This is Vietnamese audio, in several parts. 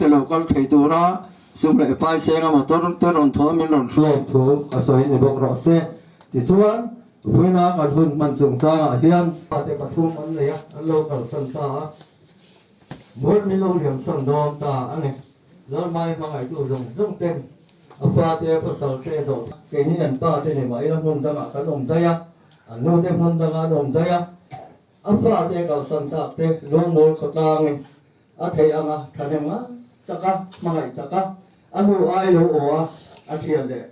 từ lâu con thấy tu nó dùng lại bài xe ngắm một tôi rồng thua mình rồng lên thua cả sợi này bọc rõ xe thì chuan với nó còn hơn mình dùng ta hiền và để còn thua mình này anh lâu còn sân ta muốn mình lâu điểm sân đòn ta anh này rồi mai mà ngày tu dùng tên apa thì có sợi xe đồ cái này anh ta thế này mà anh hôm ta ngã cái đồng tay anh hôm nay hôm ta ngã đồng tay apa thì còn sân ta thì luôn muốn có ta này thầy anh thằng em taka mga taka ano ay lo thiền để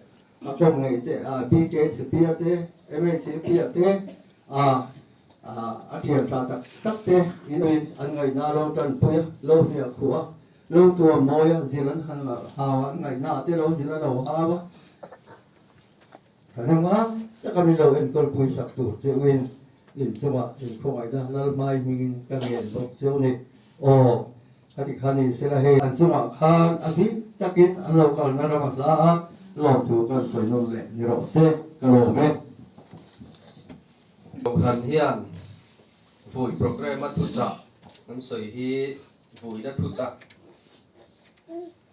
trong ngày để bi kế sự bia thế em sẽ bia thế thiền ta tất thế ini anh ngày na lâu trần tuổi lâu nhiều khổ lâu tuổi mồi gì lớn hơn là hào ngày na thế lâu gì lớn đầu hào thằng em chắc là mình lâu em còn vui sặc tủ chịu win in chung in không ai đó lâu mai mình càng nghiền bốc siêu này cái khani sẽ là hệ anh chung khan anh đi chắc in anh lâu còn nó làm ra lọt thủ con sợi nôn lệ như rõ xe cái lỗ mẹ Hàn hiền vui program thu chặt anh sợi hi vui đã thu chặt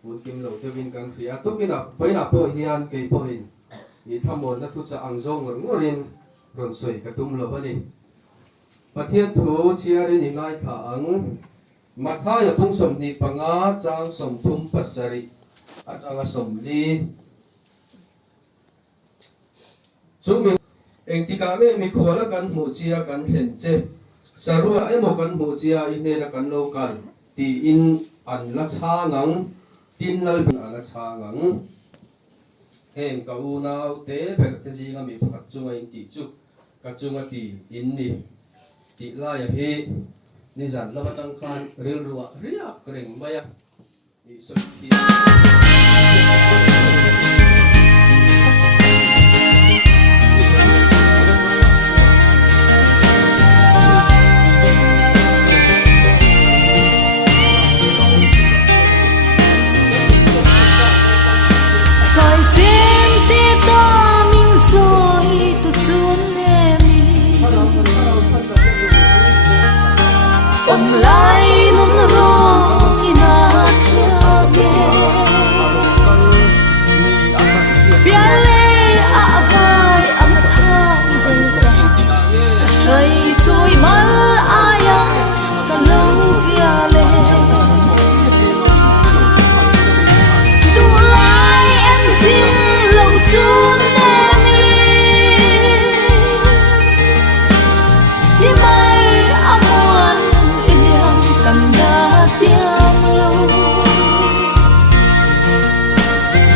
vui kim lầu theo viên càng phía tốt cái nào với là bộ hiền cái bộ hình thì tham môn đã thu chặt ăn rong rồi ngồi lên còn sợi cái tung lầu bên đi và thiên thủ chia đến những ai thằng mà thay ở phong sầm ni bằng á trang sầm thum pasari at ang sầm li chúng mình anh ti cả mình khua là cần mù chia cần hiện chế sarua em một cần mù chia in đây là cần lâu cần thì in ăn là cha ngang tin là ăn là cha ngang em cậu nào tế phải cái gì là mình phải chung anh ti chúc cái chung là ti in ni ti la ya he ni zan la batang khan ril ruwa ria kring maya ni so ki soi xem te ta min choi tu chun ne mi om lai nun rong ina thia ke biale a vai am thang bel ka sai choi mal ayang ka lo viale du lai em chim lâu chun ne mi đi mai amuan iliam kan da tiang lâu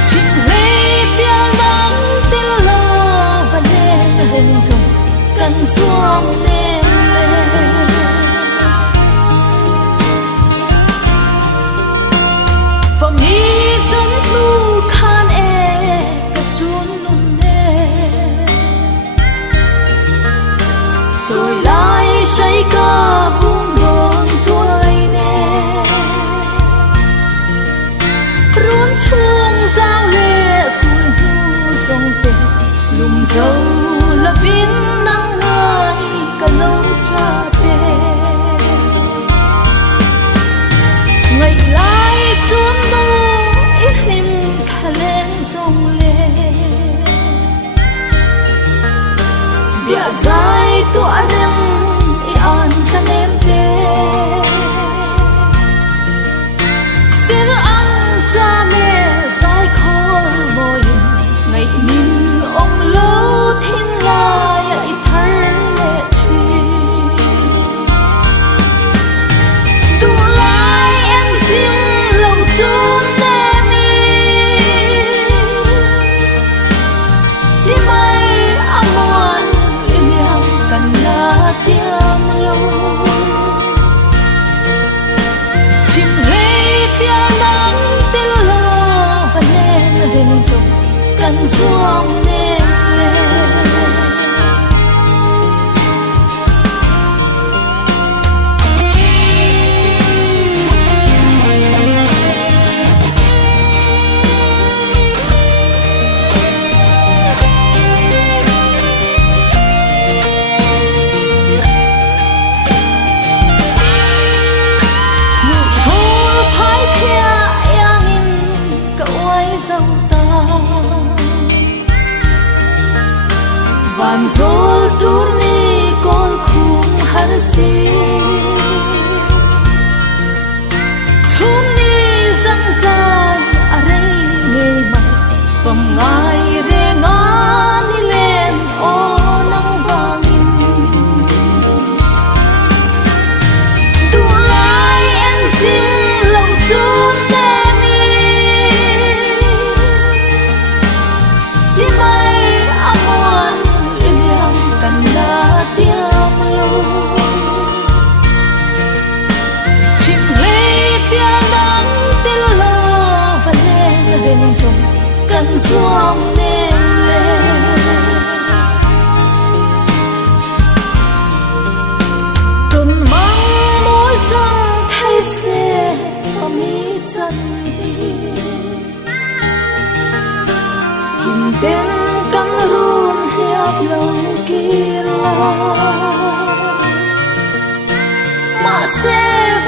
chim lê bial nắng tin lo và nên hình dung cần xuống nên lên phong y chân lu khan cả chun nun nè rồi lại say ca buông đòn tuổi nè run chuông giao lệ xuân thu dòng tình lùm dâu là vin nắng ngài cả lâu tra về ngày lại chuông nu ít him khả lên dòng lệ bia dài tỏa đêm y an thân em tê xin ăn cha mẹ dài khói môi ngày nhìn ông lô thiên la dạy thở lệ truy đủ lại em chim lâu chun nè mi đi mai amuan iliam kan la tiang lâu chim lê bia nắng tin lo và nên hình dung cần xuống nên lên nụ chua phai thiên an zol tur ni kol khum har si thum ni zang kai are nge mai pam ngai re nga ni len o nang wangin tu lai en chim lo chun te mi ti mai amon in yang kan la tiam lo chim le pia nang tel lo va len ren song kan suam nem le tuần mang mỗi trăng thay xe và mi chân hi kim tên cắn run hiệp lòng kia la mà xe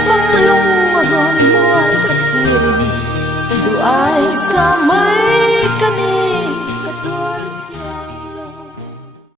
phong lung ron muôn cả hiền du ai sa mai